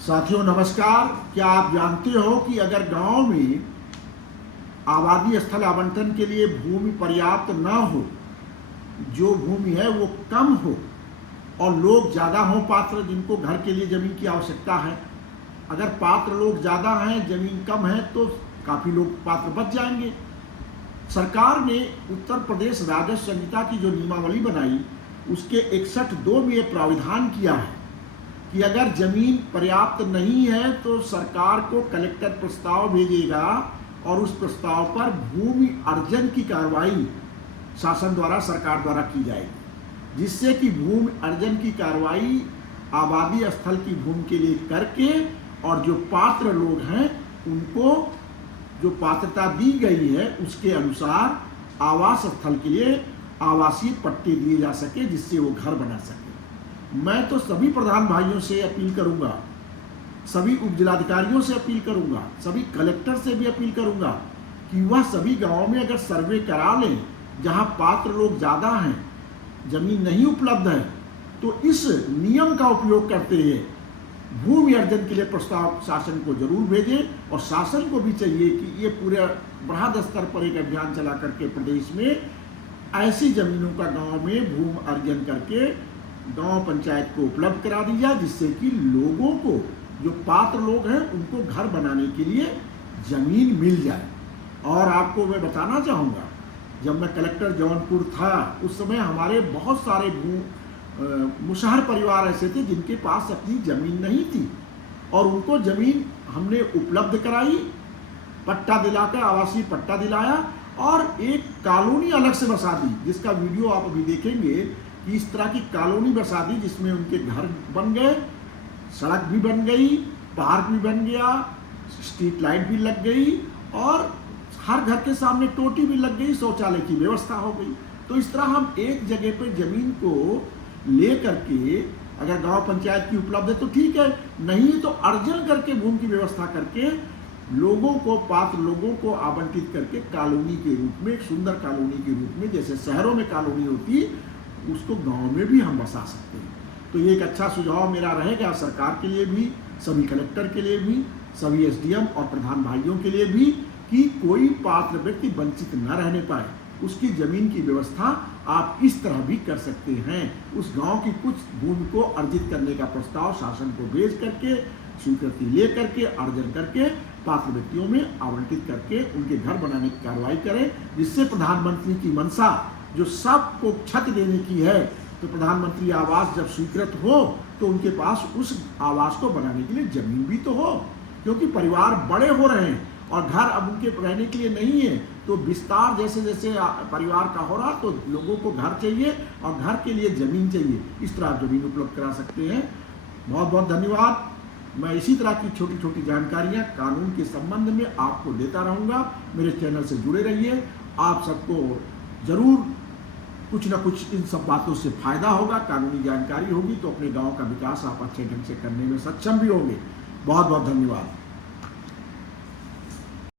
साथियों नमस्कार। क्या आप जानते हो कि अगर गांव में आबादी स्थल आवंटन के लिए भूमि पर्याप्त न हो, जो भूमि है वो कम हो और लोग ज़्यादा हों पात्र जिनको घर के लिए ज़मीन की आवश्यकता है, अगर पात्र लोग ज़्यादा हैं ज़मीन कम है तो काफ़ी लोग पात्र बच जाएंगे। सरकार ने उत्तर प्रदेश राजस्व संहिता की जो नियमावली बनाई उसके 61(2) में ये प्राविधान किया है कि अगर जमीन पर्याप्त नहीं है तो सरकार को कलेक्टर प्रस्ताव भेजेगा और उस प्रस्ताव पर भूमि अर्जन की कार्रवाई शासन द्वारा सरकार द्वारा की जाएगी, जिससे कि भूमि अर्जन की कार्रवाई आबादी स्थल की भूमि के लिए करके और जो पात्र लोग हैं उनको जो पात्रता दी गई है उसके अनुसार आवास स्थल के लिए आवासीय पट्टे दिए जा सके, जिससे वो घर बना सके। मैं तो सभी प्रधान भाइयों से अपील करूंगा, सभी उपजिलाधिकारियों से अपील करूंगा, सभी कलेक्टर से भी अपील करूंगा कि वह सभी गांवों में अगर सर्वे करा लें जहां पात्र लोग ज़्यादा हैं, जमीन नहीं उपलब्ध है, तो इस नियम का उपयोग करते हुए भूमि अर्जन के लिए प्रस्ताव शासन को जरूर भेजें। और शासन को भी चाहिए कि ये पूरे बृहद स्तर पर एक अभियान चला करके प्रदेश में ऐसी जमीनों का गांव में भूमि अर्जन करके गांव पंचायत को उपलब्ध करा दी जाए, जिससे कि लोगों को, जो पात्र लोग हैं, उनको घर बनाने के लिए जमीन मिल जाए। और आपको मैं बताना चाहूँगा, जब मैं कलेक्टर जौनपुर था उस समय हमारे बहुत सारे मुसहर परिवार ऐसे थे जिनके पास अपनी जमीन नहीं थी और उनको जमीन हमने उपलब्ध कराई, पट्टा दिलाकर आवासीय पट्टा दिलाया और एक कॉलोनी अलग से बसा दी, जिसका वीडियो आप अभी देखेंगे कि इस तरह की कॉलोनी बसा दी जिसमें उनके घर बन गए, सड़क भी बन गई, पार्क भी बन गया, स्ट्रीट लाइट भी लग गई और हर घर के सामने टोटी भी लग गई, शौचालय की व्यवस्था हो गई। तो इस तरह हम एक जगह पर जमीन को ले करके, अगर गांव पंचायत की उपलब्ध है तो ठीक है, नहीं तो अर्जन करके भूमि की व्यवस्था करके लोगों को, पात्र लोगों को आवंटित करके कॉलोनी के रूप में, एक सुंदर कॉलोनी के रूप में, जैसे शहरों में कॉलोनी होती, उसको गांव में भी हम बसा सकते हैं। तो ये एक अच्छा सुझाव मेरा रहेगा सरकार के लिए भी, सभी कलेक्टर के लिए भी, सभी एसडीएम और प्रधान भाइयों के लिए भी, कि कोई पात्र व्यक्ति वंचित न रहने पाए। उसकी जमीन की व्यवस्था आप इस तरह भी कर सकते हैं। उस गांव की कुछ भूमि को अर्जित करने का प्रस्ताव शासन को भेज करके, स्वीकृति ले करके, अर्जन करके पात्र व्यक्तियों में आवंटित करके उनके घर बनाने की कार्रवाई करें, जिससे प्रधानमंत्री की मंशा जो सबको छत देने की है, तो प्रधानमंत्री आवास जब स्वीकृत हो तो उनके पास उस आवास को बनाने के लिए जमीन भी तो हो, क्योंकि परिवार बड़े हो रहे हैं और घर अब उनके रहने के लिए नहीं है। तो विस्तार जैसे जैसे परिवार का हो रहा, तो लोगों को घर चाहिए और घर के लिए जमीन चाहिए। इस तरह आप जमीन उपलब्ध करा सकते हैं। बहुत बहुत धन्यवाद। मैं इसी तरह की छोटी छोटी जानकारियां कानून के संबंध में आपको देता रहूंगा। मेरे चैनल से जुड़े रहिए। आप सबको जरूर कुछ न कुछ इन सब बातों से फायदा होगा, कानूनी जानकारी होगी तो अपने गांव का विकास आप अच्छे ढंग से करने में सक्षम भी होंगे। बहुत बहुत धन्यवाद।